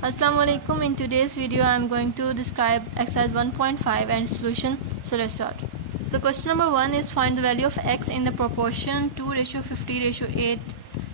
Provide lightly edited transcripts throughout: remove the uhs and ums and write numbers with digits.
Assalamualaikum. In today's video I am going to describe exercise 1.5 and solution. So let's start. So question number 1 is find the value of x in the proportion 2:50:8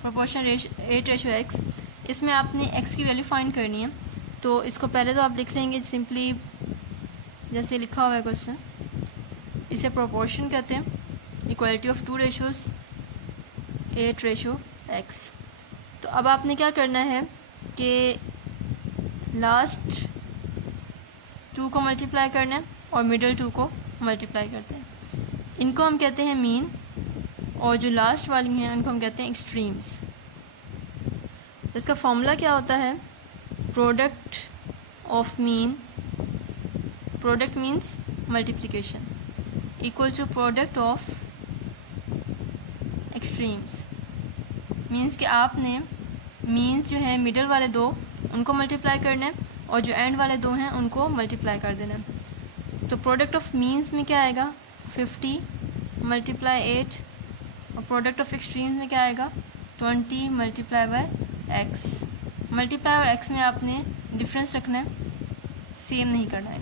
proportion 8:x. इसमें आपने x की value find करनी है। तो इसको पहले तो आप लिख लेंगे सिंपली जैसे लिखा हुआ है क्वेश्चन। इसे प्रोपोर्शन कहते हैं, इक्वालिटी ऑफ 2:8:x। तो अब आपने क्या करना है कि लास्ट 2 को मल्टीप्लाई करना है और मिडल 2 को मल्टीप्लाई करते हैं। इनको हम कहते हैं मीन, और जो लास्ट वाली हैं उनको हम कहते हैं एक्सट्रीम्स। तो इसका फॉर्मूला क्या होता है? Product of mean, product means multiplication, equal to product of extremes. Means कि आपने मीन्स जो है मिडल वाले दो उनको मल्टीप्लाई करना है और जो एंड वाले दो हैं उनको मल्टीप्लाई कर देना है। तो प्रोडक्ट ऑफ मीन्स में क्या आएगा? 50 मल्टीप्लाई 8, और प्रोडक्ट ऑफ एक्सट्रीम्स में क्या आएगा? 20 मल्टीप्लाई बाय एक्स। मल्टीप्लाई और एक्स में आपने डिफरेंस रखना है, सेम नहीं करना है।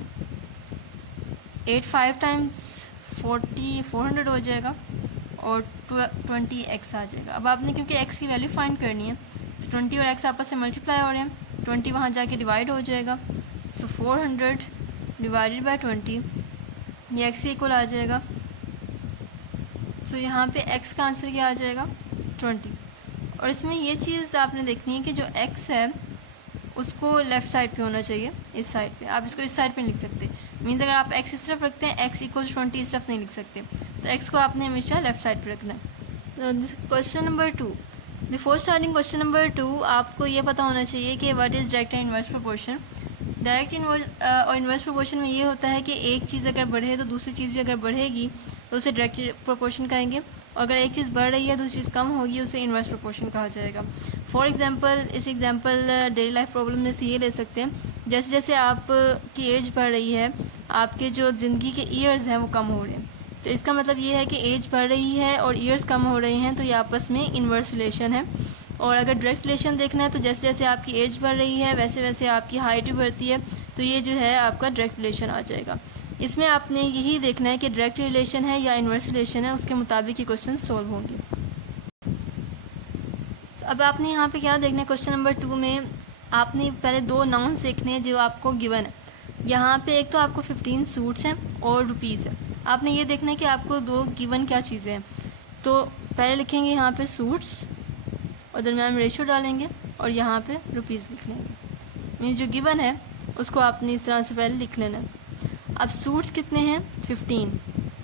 8 5 टाइम्स 40 400 हो जाएगा और 20 एक्स आ जाएगा। अब आपने क्योंकि एक्स की वैल्यू फाइंड करनी है तो 20 और एक्स आपस में मल्टीप्लाई हो रहे हैं, 20 वहाँ जाके डिवाइड हो जाएगा। सो 400 डिवाइडेड बाय 20, ये एक्स के इक्वल आ जाएगा। सो यहाँ पे एक्स का आंसर क्या आ जाएगा? 20। और इसमें ये चीज़ आपने देखनी है कि जो एक्स है उसको लेफ़्ट साइड पे होना चाहिए, इस साइड पे। आप इसको इस साइड पे नहीं लिख सकते। मीन्स अगर आप एक्स इस तरफ रखते हैं, एक्स इक्वल 20 इस तरफ नहीं लिख सकते। तो एक्स को आपने हमेशा लेफ़्ट साइड पे रखना है। Question number 2, before starting question number 2 आपको ये पता होना चाहिए कि what is direct and inverse proportion. Direct और इनवर्स प्रोपोर्शन में ये होता है कि एक चीज़ अगर बढ़े तो दूसरी चीज़ भी अगर बढ़ेगी तो उसे डायरेक्ट प्रोपोर्शन कहेंगे, और अगर एक चीज़ बढ़ रही है दूसरी चीज़ कम होगी उसे इनवर्स प्रोपोर्शन कहा जाएगा। फॉर एग्जांपल इस एग्जांपल डेली लाइफ प्रॉब्लम में से ये ले सकते हैं, जैसे जैसे आपकी एज बढ़ रही है आपके जो ज़िंदगी के ईयर्स हैं वो कम हो रहे हैं। तो इसका मतलब ये है कि एज बढ़ रही है और ईयर्स कम हो रही हैं, तो ये आपस में इन्वर्स रिलेशन है। और अगर डायरेक्ट रिलेशन देखना है तो जैसे जैसे आपकी एज बढ़ रही है वैसे वैसे आपकी हाइट भी बढ़ती है, तो ये जो है आपका डायरेक्ट रिलेशन आ जाएगा। इसमें आपने यही देखना है कि डायरेक्ट रिलेशन है या इन्वर्स रिलेशन है, उसके मुताबिक ये क्वेश्चन सॉल्व होंगे। अब आपने यहाँ पे क्या देखना है? क्वेश्चन नंबर 2 में आपने पहले 2 नाउन्स देखने हैं जो आपको गिवन है। यहाँ पे एक तो आपको 15 सूट्स हैं और रुपीज़ है। आपने ये देखना है कि आपको 2 गिवन क्या चीज़ें हैं। तो पहले लिखेंगे यहाँ पे सूट्स और दरम्यान में रेशो डालेंगे और यहाँ पे रुपीज़ लिख लेंगे। मीन्स जो गिवन है उसको आपने इस तरह से पहले लिख लेना है। अब सूट्स कितने हैं? 15,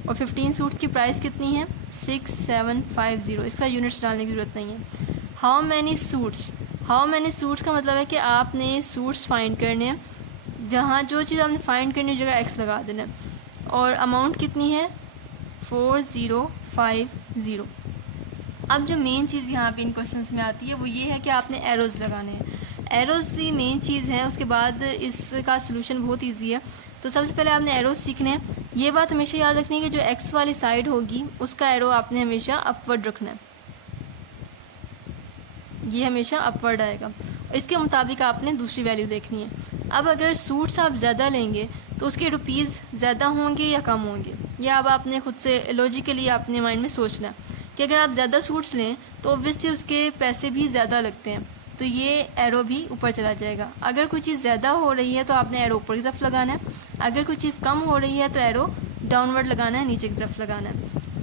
और 15 सूट्स की प्राइस कितनी है? 6750। इसका यूनिट्स डालने की ज़रूरत नहीं है। How many suits, how many suits का मतलब है कि आपने सूट्स फाइंड करने हैं, जहाँ जो चीज़ आपने फाइंड करनी है जगह एक्स लगा देना है। और अमाउंट कितनी है? 4050। अब जो मेन चीज़ यहाँ पे इन क्वेश्चंस में आती है वो ये है कि आपने एरोज़ लगाने हैं। एरोज़ ही मेन चीज़ है, उसके बाद इसका सोल्यूशन बहुत ईजी है। तो सबसे पहले आपने एरोज़ सीखने हैं। ये बात हमेशा याद रखनी है कि जो एक्स वाली साइड होगी उसका एरो आपने हमेशा अपवर्ड रखना है, ये हमेशा अपवर्ड आएगा। इसके मुताबिक आपने दूसरी वैल्यू देखनी है। अब अगर सूट्स आप ज़्यादा लेंगे तो उसके रुपीज़ ज़्यादा होंगे या कम होंगे, या अब आपने खुद से लॉजिकली अपने माइंड में सोचना है कि अगर आप ज़्यादा सूट्स लें तो ऑब्वियसली उसके पैसे भी ज़्यादा लगते हैं, तो ये एरो भी ऊपर चला जाएगा। अगर कोई चीज़ ज़्यादा हो रही है तो आपने एरो ऊपर की तरफ लगाना है, अगर कोई चीज़ कम हो रही है तो एरो डाउनवर्ड लगाना है, नीचे की तरफ लगाना है।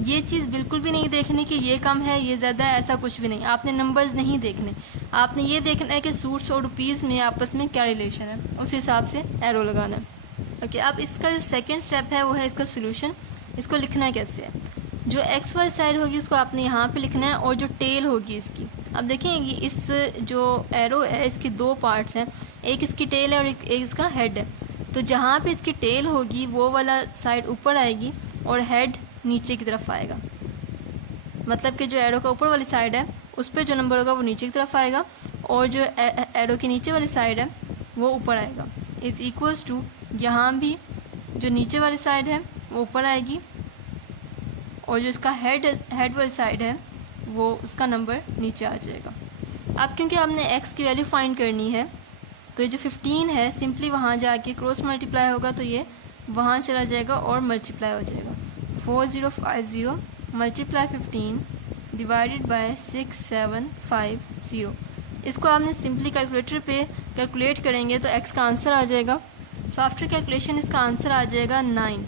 ये चीज़ बिल्कुल भी नहीं देखनी कि ये कम है ये ज़्यादा है, ऐसा कुछ भी नहीं। आपने नंबर्स नहीं देखने, आपने ये देखना है कि सूट्स और रुपीज़ में आपस में क्या रिलेशन है, उस हिसाब से एरो लगाना है। ओके, अब इसका जो सेकेंड स्टेप है वो है इसका सोल्यूशन। इसको लिखना कैसे है? जो एक्स वाली साइड होगी उसको आपने यहाँ पे लिखना है, और जो टेल होगी इसकी, अब देखेंगे इस जो एरो है इसकी 2 पार्ट्स हैं, एक इसकी टेल है और एक इसका हेड है। तो जहाँ पे इसकी टेल होगी वो वाला साइड ऊपर आएगी और हेड नीचे की तरफ आएगा। मतलब कि जो एरो का ऊपर वाली साइड है उस पर जो नंबर होगा वो नीचे की तरफ आएगा, और जो एरो की नीचे वाली साइड है वो ऊपर आएगा। इज़ इक्वल्स टू यहाँ भी जो नीचे वाली साइड है वो ऊपर आएगी, और जो इसका हेड वाली साइड है वो उसका नंबर नीचे आ जाएगा। अब क्योंकि आपने x की वैल्यू फाइंड करनी है तो ये जो 15 है सिंपली वहाँ जाके क्रॉस मल्टीप्लाई होगा तो ये वहाँ चला जाएगा और मल्टीप्लाई हो जाएगा। 4050 मल्टीप्लाई 15 डिवाइडेड बाय 6750। इसको आपने सिंपली कैलकुलेटर पे कैलकुलेट करेंगे तो x का आंसर आ जाएगा। सो आफ्टर कैलकुलेशन इसका आंसर आ जाएगा 9।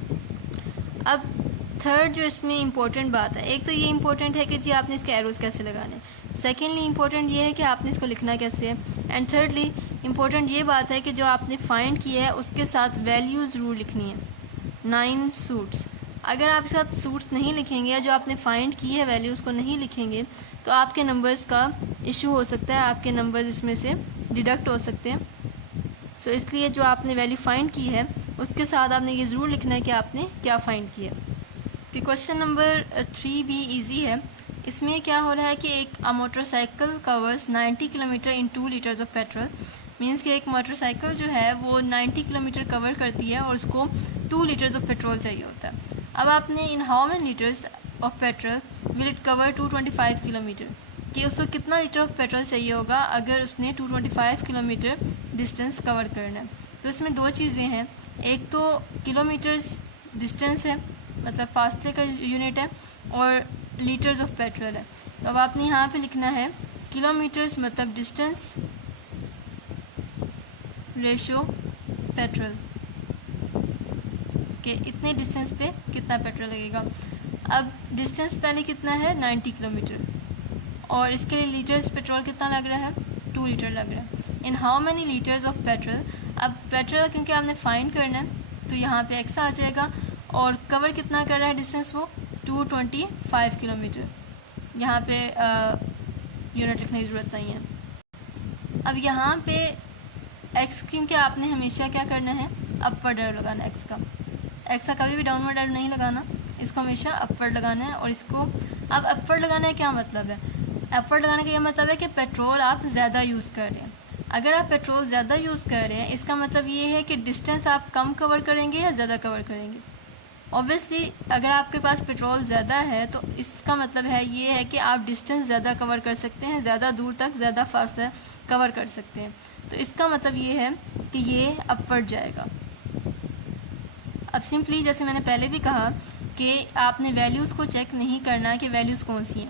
अब थर्ड जो इसमें इम्पोर्टेंट बात है, एक तो ये इम्पोर्टेंट है कि जी आपने इसके एरोज़ कैसे लगाने, सेकेंडली इम्पोर्टेंट ये है कि आपने इसको लिखना कैसे है, एंड थर्डली इम्पोर्टेंट ये बात है कि जो आपने फाइंड किया है उसके साथ वैल्यू ज़रूर लिखनी है। 9 सूट्स, अगर आप इसके साथ सूट्स नहीं लिखेंगे या जो आपने फाइंड की है वैल्यू उसको नहीं लिखेंगे तो आपके नंबर्स का इशू हो सकता है, आपके नंबर्स इसमें से डिडक्ट हो सकते हैं। सो इसलिए जो आपने वैल्यू फाइंड की है उसके साथ आपने ये ज़रूर लिखना है कि आपने क्या फाइंड किया। तो क्वेश्चन नंबर 3 भी इजी है। इसमें क्या हो रहा है कि एक motorcycle covers 90 kilometre in 2 litres of petrol. Means कि एक मोटरसाइकिल जो है वो 90 किलोमीटर कवर करती है और उसको 2 लीटर्स ऑफ पेट्रोल चाहिए होता है। अब आपने in how many litres of petrol will it cover 225 kilometre, कि उसको कितना लीटर ऑफ पेट्रोल चाहिए होगा अगर उसने 225 किलोमीटर डिस्टेंस कवर करना है। तो इसमें दो चीज़ें हैं, एक तो किलोमीटर्स डिस्टेंस है मतलब फासले का यूनिट है, और लीटर्स ऑफ पेट्रोल है। तो अब आपने यहाँ पे लिखना है किलोमीटर्स मतलब डिस्टेंस रेशो पेट्रोल, कि इतने डिस्टेंस पे कितना पेट्रोल लगेगा। अब डिस्टेंस पहले कितना है 90 किलोमीटर, और इसके लिए लीटर्स पेट्रोल कितना लग रहा है 2 लीटर लग रहा है। In how many litres of petrol, अब पेट्रोल क्योंकि आपने फाइंड करना है तो यहाँ पे एक्स आ जाएगा, और कवर कितना कर रहा है डिस्टेंस वो 225 किलोमीटर। यहाँ पे यूनिट लिखने की ज़रूरत नहीं है। अब यहाँ पे एक्स क्योंकि आपने हमेशा क्या करना है अपवर्ड एरो लगाना है एक्स का कभी भी डाउनवर्ड एरो नहीं लगाना, इसको हमेशा अपवर्ड लगाना है। और इसको अब अपवर्ड लगाना है क्या मतलब है, अपवर्ड लगाने का यह मतलब है कि पेट्रोल आप ज़्यादा यूज़ कर रहे हैं। अगर आप पेट्रोल ज़्यादा यूज़ कर रहे हैं इसका मतलब ये है कि डिस्टेंस आप कम कवर करेंगे या ज़्यादा कवर करेंगे। ऑब्वियसली अगर आपके पास पेट्रोल ज़्यादा है तो इसका मतलब है ये है कि आप डिस्टेंस ज़्यादा कवर कर सकते हैं, ज़्यादा दूर तक ज़्यादा फासला कवर कर सकते हैं। तो इसका मतलब ये है कि ये अपवर्ड जाएगा। अब सिंपली जैसे मैंने पहले भी कहा कि आपने वैल्यूज़ को चेक नहीं करना कि वैल्यूज़ कौन सी हैं।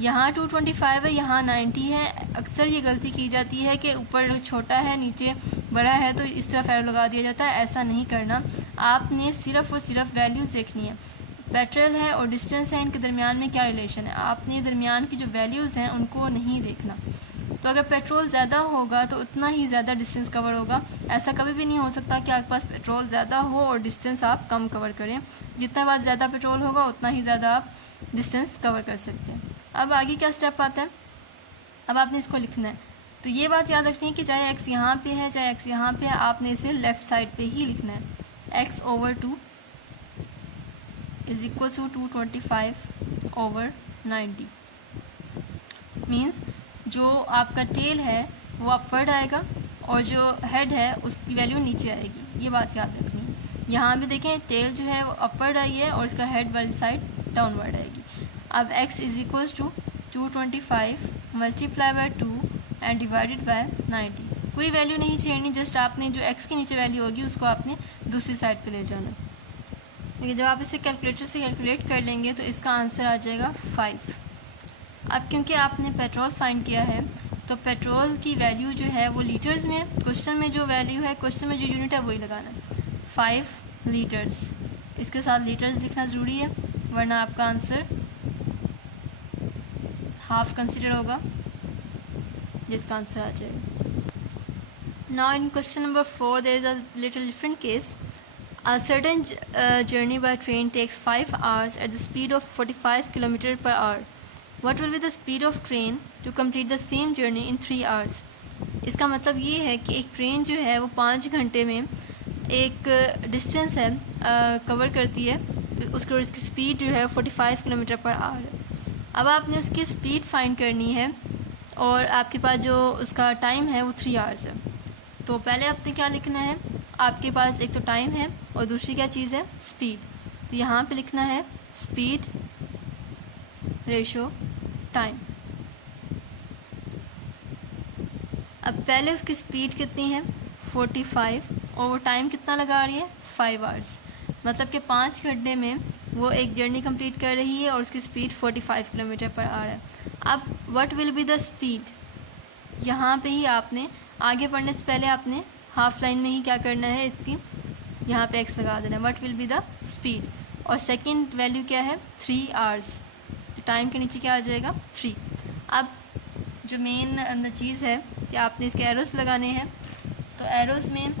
यहाँ 225 है, यहाँ 90 है। अक्सर ये गलती की जाती है कि ऊपर छोटा है नीचे बड़ा है तो इस तरफ एरो लगा दिया जाता है, ऐसा नहीं करना। आपने सिर्फ़ और सिर्फ वैल्यूज़ देखनी है। पेट्रोल है और डिस्टेंस है, इनके दरमियान में क्या रिलेशन है, आपने दरमियान की जो वैल्यूज़ हैं उनको नहीं देखना। तो अगर पेट्रोल ज़्यादा होगा तो उतना ही ज़्यादा डिस्टेंस कवर होगा। ऐसा कभी भी नहीं हो सकता कि आपके पास पेट्रोल ज़्यादा हो और डिस्टेंस आप कम कवर करें। जितना बार ज़्यादा पेट्रोल होगा उतना ही ज़्यादा आप डिस्टेंस कवर कर सकते हैं। अब आगे क्या स्टेप आता है, अब आपने इसको लिखना है। तो ये बात याद रखनी है कि चाहे एक्स यहाँ पे है चाहे एक्स यहाँ पे है, आपने इसे लेफ़्ट साइड पे ही लिखना है। x/2 is equal to 225/90 means जो आपका टेल है वो अपवर्ड आएगा और जो हेड है उसकी वैल्यू नीचे आएगी। ये बात याद रखनी है। यहाँ भी देखें टेल जो है वो अपवर्ड आई है और इसका हेड वाली साइड डाउनवर्ड आएगी। अब x is equal to 225 multiply by 2 and divided by 90। कोई वैल्यू नहीं छेड़नी, जस्ट आपने जो x के नीचे वैल्यू होगी उसको आपने दूसरी साइड पे ले जाना। देखिए जब आप इसे कैलकुलेटर से कैलकुलेट कर लेंगे तो इसका आंसर आ जाएगा 5। अब क्योंकि आपने पेट्रोल फाइंड किया है तो पेट्रोल की वैल्यू जो है वो लीटर्स में, क्वेश्चन में जो वैल्यू है, क्वेश्चन में जो यूनिट है वही लगाना है 5 लीटर्स। इसके साथ लीटर्स लिखना ज़रूरी है वरना आपका आंसर हाफ कंसिडर होगा जिसका आंसर आ जाएगा। Now in question number 4 there is a little different case. A certain journey by train takes 5 hours at the speed of 45 km per hour. What will be the speed of train to complete the same journey in 3 hours? इसका मतलब ये है कि एक train जो है वो 5 घंटे में एक डिस्टेंस है कवर करती है, तो उसकी स्पीड जो है 45 किलोमीटर पर आवर है। अब आपने उसकी स्पीड फाइंड करनी है और आपके पास जो उसका टाइम है वो 3 आवर्स है। तो पहले आपने क्या लिखना है, आपके पास एक तो टाइम है और दूसरी क्या चीज़ है, स्पीड। तो यहाँ पे लिखना है स्पीड रेशो टाइम। अब पहले उसकी स्पीड कितनी है 45 और वो टाइम कितना लगा रही है 5 आवर्स, मतलब कि 5 घंटे में वो एक जर्नी कंप्लीट कर रही है और उसकी स्पीड 45 किलोमीटर पर आ रहा है। अब what will be the speed, यहाँ पे ही आपने आगे बढ़ने से पहले आपने हाफ लाइन में ही क्या करना है, इसकी यहाँ पे x लगा देना है। What will be the speed, और सेकंड वैल्यू क्या है 3 आवर्स, तो टाइम के नीचे क्या आ जाएगा 3। अब जो मेन चीज़ है कि आपने इसके एरोस लगाने हैं, तो एरोस में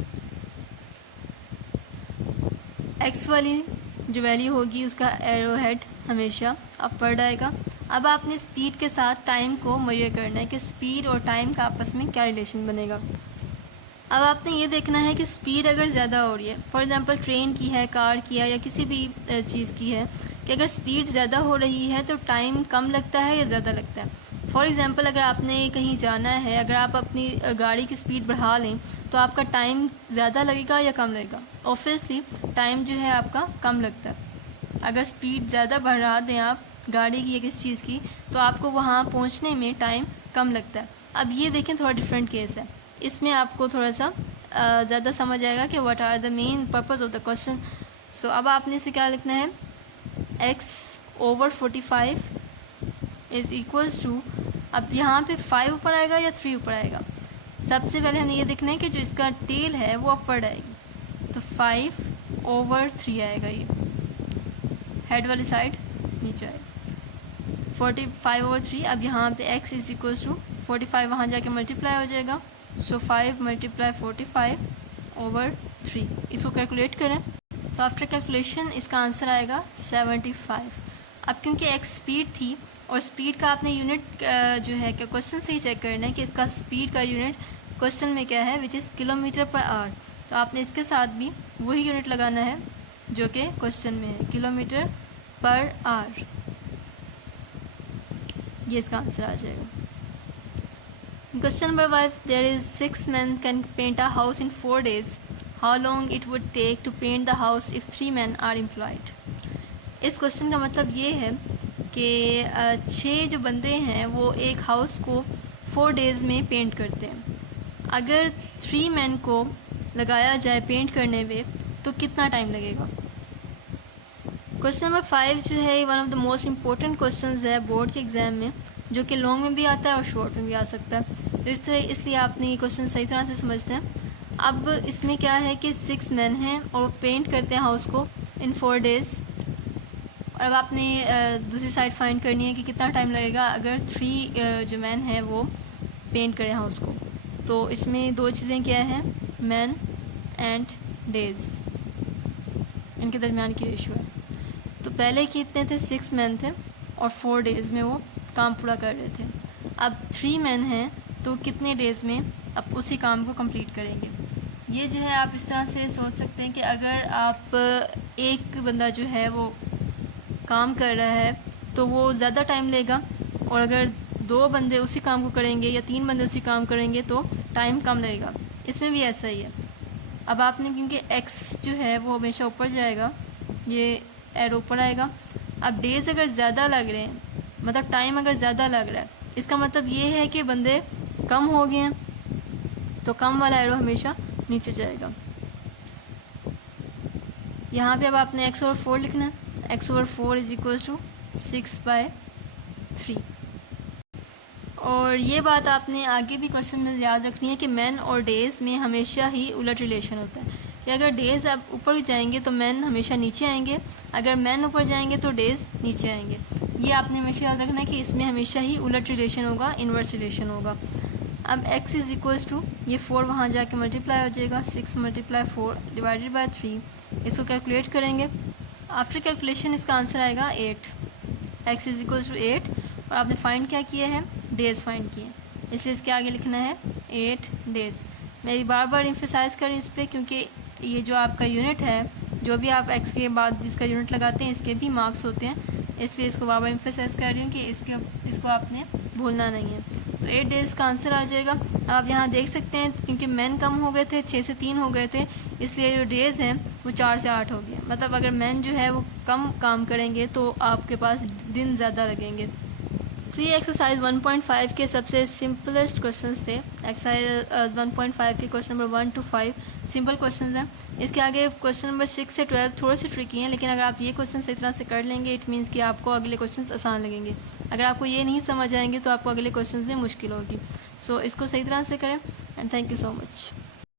x वाली जो वैल्यू होगी उसका एरो हेड हमेशा अपर आएगा। अब आपने स्पीड के साथ टाइम को मेजर करना है कि स्पीड और टाइम का आपस में क्या रिलेशन बनेगा। अब आपने ये देखना है कि स्पीड अगर ज़्यादा हो रही है, फॉर एग्जांपल ट्रेन की है, कार की है, या किसी भी चीज़ की है, कि अगर स्पीड ज़्यादा हो रही है तो टाइम कम लगता है या ज़्यादा लगता है। फॉर एग्जांपल अगर आपने कहीं जाना है, अगर आप अपनी गाड़ी की स्पीड बढ़ा लें तो आपका टाइम ज़्यादा लगेगा या कम लगेगा, ऑब्वियसली टाइम जो है आपका कम लगता है। अगर स्पीड ज़्यादा बढ़ा दें आप गाड़ी की या किसी चीज़ की, तो आपको वहाँ पहुँचने में टाइम कम लगता है। अब ये देखें थोड़ा डिफरेंट केस है, इसमें आपको थोड़ा सा ज़्यादा समझ आएगा कि what are the main purpose of the question. So अब आपने इसे क्या लिखना है, x over 45 is equals to, अब यहाँ पे 5 ऊपर आएगा या 3 ऊपर आएगा। सबसे पहले हमें ये देखना है कि जो इसका टेल है वो अपर आएगी, तो 5 ओवर 3 आएगा, ये हेड वाली साइड नीचे आएगा 45 ओवर 3। अब यहाँ पे x इज इक्वल्स टू 45 वहाँ जाके मल्टीप्लाई हो जाएगा, सो 5 मल्टीप्लाई 45 ओवर 3। इसको कैलकुलेट करें, सो आफ्टर कैलकुलेशन इसका आंसर आएगा 75। अब क्योंकि x स्पीड थी और स्पीड का आपने यूनिट जो है कि क्वेश्चन से ही चेक करना है कि इसका स्पीड का यूनिट क्वेश्चन में क्या है, which is kilometre per hour, तो आपने इसके साथ भी वही यूनिट लगाना है जो कि क्वेश्चन में है, किलोमीटर पर आवर। ये इसका आंसर आ जाएगा। Question number 5, there is 6 men can paint a house in 4 days, how long it would take to paint the house if 3 men are employed. इस क्वेश्चन का मतलब ये है कि 6 जो बंदे हैं वो एक हाउस को 4 days में पेंट करते हैं। अगर 3 men को लगाया जाए पेंट करने में तो कितना टाइम लगेगा। क्वेश्चन नंबर 5 जो है one of the most important question है बोर्ड के एग्ज़ाम में, जो कि लॉन्ग में भी आता है और शॉर्ट में भी आ सकता है, तो इसलिए आपने ये क्वेश्चन सही तरह से समझते हैं। अब इसमें क्या है कि 6 men हैं और पेंट करते हैं हाउस को इन 4 days, और अब आपने दूसरी साइड फाइंड करनी है कि कितना टाइम लगेगा अगर 3 जो मैन हैं वो पेंट करें हाउस को। तो इसमें 2 चीज़ें क्या हैं, मैन एंड डेज, इनके दरमियान की रेशो है। तो पहले कितने थे, 6 men थे और 4 days में वो काम पूरा कर रहे थे। अब 3 men हैं तो कितने डेज़ में अब उसी काम को कंप्लीट करेंगे। ये जो है आप इस तरह से सोच सकते हैं कि अगर आप एक बंदा जो है वो काम कर रहा है तो वो ज़्यादा टाइम लेगा, और अगर 2 बंदे उसी काम को करेंगे या 3 बंदे उसी काम करेंगे तो टाइम कम लगेगा। इसमें भी ऐसा ही है। अब आपने क्योंकि x जो है वो हमेशा ऊपर जाएगा, ये एरो ऊपर आएगा। अब डेज़ अगर ज़्यादा लग रहे हैं, मतलब टाइम अगर ज़्यादा लग रहा है, इसका मतलब ये है कि बंदे कम हो गए हैं, तो कम वाला एरो हमेशा नीचे जाएगा। यहाँ पे अब आपने x ओवर 4 लिखना है, x over 4 is equal to 6/3। और ये बात आपने आगे भी क्वेश्चन में याद रखनी है कि मैन और डेज़ में हमेशा ही उलट रिलेशन होता है, कि अगर डेज़ आप ऊपर जाएंगे तो मैन हमेशा नीचे आएंगे, अगर मैन ऊपर जाएंगे तो डेज़ नीचे आएंगे। ये आपने हमेशा याद रखना है कि इसमें हमेशा ही उलट रिलेशन होगा, इन्वर्स रिलेशन होगा। अब x इज़ इक्वल्स टू, ये 4 वहाँ जाके मल्टीप्लाई हो जाएगा, 6 × 4 डिवाइडेड बाय 3। इसको कैलकुलेट करेंगे, आफ्टर कैलकुलेशन इसका आंसर आएगा 8। x इज़ इक्वल्स टू 8, और आपने फाइंड क्या किया है, डेज़ फाइंड किए, इसलिए इसके आगे लिखना है 8 days। मेरी बार बार एम्फेसाइज़ करें इस पर, क्योंकि ये जो आपका यूनिट है, जो भी आप x के बाद जिसका यूनिट लगाते हैं इसके भी मार्क्स होते हैं, इसलिए इसको बार बार एम्फेसाइज़ कर रही हूँ कि इसको आपने भूलना नहीं है। तो 8 days का आंसर आ जाएगा। आप यहाँ देख सकते हैं क्योंकि मैन कम हो गए थे, 6 से 3 हो गए थे, इसलिए जो डेज़ हैं वो 4 से 8 हो गए। मतलब अगर मैन जो है वो कम काम करेंगे तो आपके पास दिन ज़्यादा लगेंगे। तो ये एक्सरसाइज 1.5 के सबसे सिंपलेस्ट क्वेश्चंस थे। एक्सरसाइज 1.5 के question number 1 to 5 simple questions हैं। इसके आगे क्वेश्चन नंबर 6 से 12 थोड़े से ट्रिकी हैं, लेकिन अगर आप ये क्वेश्चन सही तरह से कर लेंगे इट मीन्स कि आपको अगले क्वेश्चंस आसान लगेंगे। अगर आपको ये नहीं समझ आएंगे तो आपको अगले क्वेश्चंस में मुश्किल होगी। सो इसको सही तरह से करें and thank you so much.